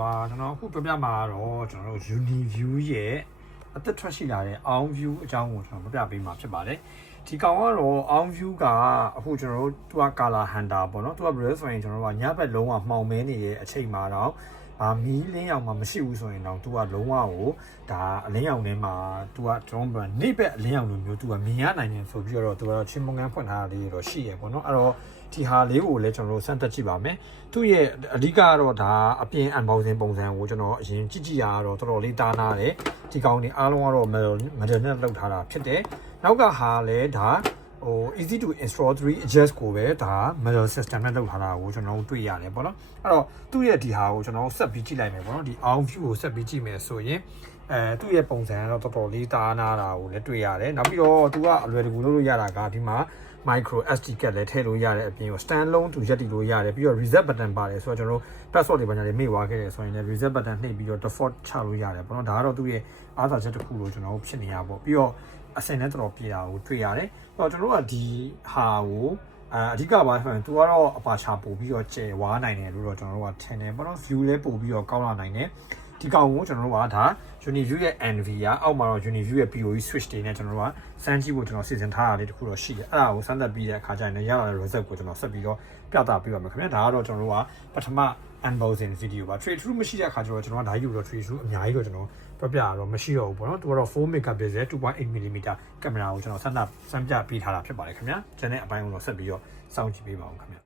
ပါကျွန်တော်အခုပြပြမှာတော့ကျွန်တော်တို့ Uniview ရဲ့အသက်ထွက်ရှိလာတဲ့ Arm View အကြောင်းကိုကျွန်တော်ပြပြပေးမှာဖြစ်ပါတယ်ဒီကောင်ကတော့ Arm View ကအခုကျွန်တော်တို့သူက Color Hunter ပေါ့နော်သူက Braille ဆိုရင်ကျွန်တော်တို့ကညဘက်လုံးဝမှောင်မဲနေတဲ့အချိန်မှာတော့မီးလင်းရောင်မှမရှိဘူးဆိုရင်တော့သူကလုံးဝကိုဒါအလင်းရောင်ထဲမှာသူကကျွန်တော်တို့နေ့ဘက်အလင်းရောင်လိုမျိုးသူကမြင်ရနိုင်တယ်ဆိုပြီးတော့သူကတော့ချင်းမုန်ကန်းဖွင့်ထားတာလေးတော့ရှိရပေါ့နော်အဲ့တော့ဒီဟာလေးကိုလည်းကျွန်တော်တို့စမ်းသပ်ကြည့်ပါမယ်သူ့ရဲ့အဓိကတော့ဒါအပြင် unboxing ပုံစံကိုကျွန်တော်အရင်ကြည့်ရတော့တော်တော်လေးတားနာတယ်ဒီကောင်တွေအားလုံးကတော့ metal နဲ့လုပ်ထားတာဖြစ်တယ်နောက်ကဟာလည်းဒါeasy to install 3 adjust ကိုပဲဒါ metal system နဲ့လုပ်ထားတာကိုကျွန်တော်တို့တွေ့ရတယ်ပေါ့နော်အဲ့တော့သူ့ရဲ့ဒီဟာကိုကျွန်တော်ဆက်ပြီးကြည့်လိုက်မယ်ပေါ့နော်ဒီ Arm View ကိုဆက်ပြီးကြည့်မယ်ဆိုရင်သူ့ရဲ့ပုံစံကတော့တော်တော်လေးတားနာတာကိုလည်းတွေ့ရတယ်နောက်ပြီးတော့သူကအလွယ်တကူလုပ်လို့ရတာကဒီမှာ micro SD card လည်းထည့်လို့ရတဲ့အပြင် stand alone သူရက်တည်လို့ရတယ်ပြီးတော့ reset button ပါတယ်ဆိုတော့ကျွန်တော်တို့ password တွေဘာညာတွေမေ့သွားခဲ့တယ်ဆိုရင်လည်း reset button နှိပ်ပြီးတော့ default ချလို့ရတယ်ပေါ့နော်ဒါကတော့သူ့ရဲ့အားသာချက်တစ်ခုလို့ကျွန်တော်တို့ဖြစ်နေရပေါ့ပြီးတော့အစင်နဲ့တော်တော်ပြေတာကိုတွေ့ရတယ်ဆိုတော့ကျွန်တော်တို့ကဒီဟာကိုအဓိကပါဆိုရင်သူကတော့အပါချာပို့ပြီးတော့ကျယ်ဝါနိုင်တယ်လို့တော့ကျွန်တော်တို့ကထင်တယ်ပေါ့နော် view လည်းပို့ပြီးတော့ကောင်းလာနိုင်တယ်ဒီကောင်ကိုကျွန်တော်တို့ကဒါ Uniview ရဲ့ NVR အောက်မှာတော့ Uniview ရဲ့ PoE switch တွေနဲ့ကျွန်တော်တို့ကစမ်းကြည့်ဖို့ကျွန်တော်စီစဉ်ထားတာလေးတခုတော့ရှိတယ်အဲ့ဒါကိုစမ်းသပ်ပြီးတဲ့အခါကျရင်လည်းရလာတဲ့ result ကိုကျွန်တော်ဆက်ပြီးတော့ပြသပေးပါမယ်ခင်ဗျာဒါကတော့ကျွန်တော်တို့ကပထမ unboxing video ပါ trade through မရှိတဲ့အခါကျတော့ကျွန်တော်ကဒါယူတော့ trade through အများကြီးတော့ကျွန်တော်ပြပြတော့မရှိတော့ဘူးပေါ့နော်သူကတော့ 4 megapixel 2.8mm ကင်မရာကိုကျွန်တော်စမ်းပြပေးထားတာဖြစ်ပါတယ်ခင်ဗျာကျန်တဲ့အပိုင်းကိုတော့ဆက်ပြီးတော့စောင့်ကြည့်ပေးပါဦးခင်ဗျာ